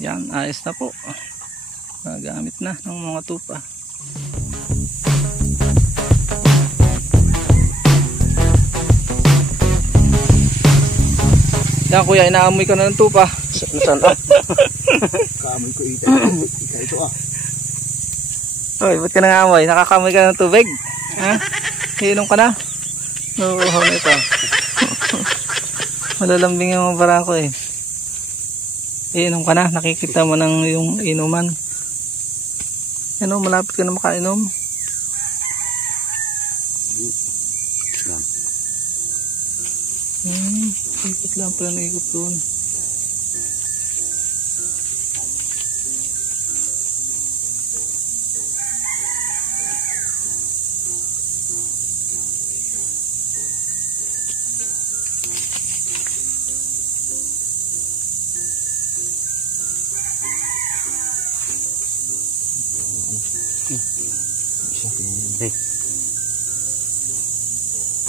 Yan, ayos na po. Nagamit na ng mga tupa. Yan kuya, inaamoy ka na ng tupa. Saan kaamoy ko ito. Ito Hoy, ba't ka nangamoy? Nakakamoy ka ng tubig? Ha? Iinom ka na? Nauuhaw na ito. Malalambing yung mga barako eh. Iinom ka na, nakikita mo ng yung inuman. Ano, malapit ka na makainom. Ikot lang pala na ikot doon.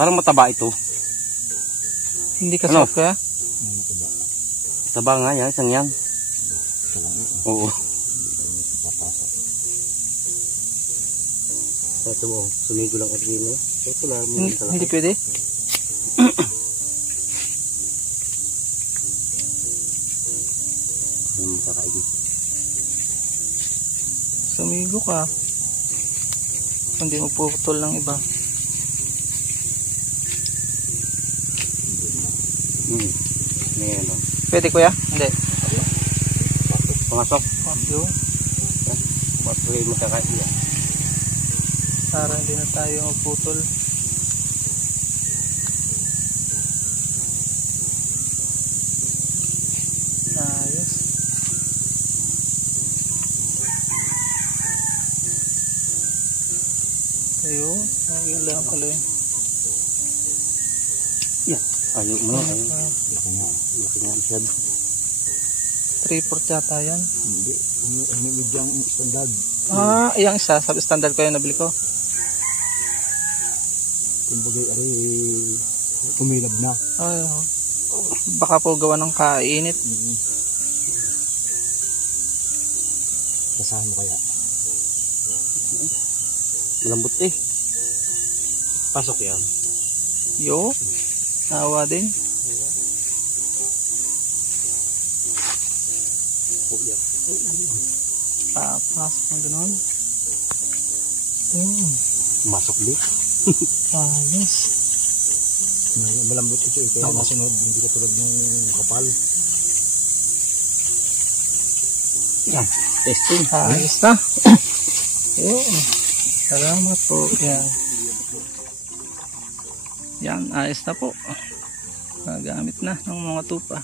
Parang mataba ito. Hindi ka soft kaya? Mataba nga yan, isang yan. Oo. Ito mo, sumigo lang at gino. Ito lang. Hindi pwede? Sumigo ka. Hindi mo putol ng iba. Ayan, pwede kuya? Hindi. Pumasok. Yun. Pumasok yung magkakaiya. Para hindi na tayo magputol. Ayos. Ayun. Ayun lang pala yun. Yan. Ayaw mo na. Laki nga masyado. 3/4 yata yan. Hindi. Hinimid yung standard. Yung isa. Sabi standard ko yung nabili ko. Kumbagay umilab na. Baka po gawa ng kainit. Kasahan mo kaya? Malambot eh. Pasok yan. Yo. Awa din. Papasok ng gano'n. Masok din. Ayos. Malambot ito. Kaya masunod. Hindi ka tulad ng kapal. Yan. Testing. Ayos na. Yun. Salamat po. Yan. Yan. Ayos na po. Nagamit na ng mga tupa.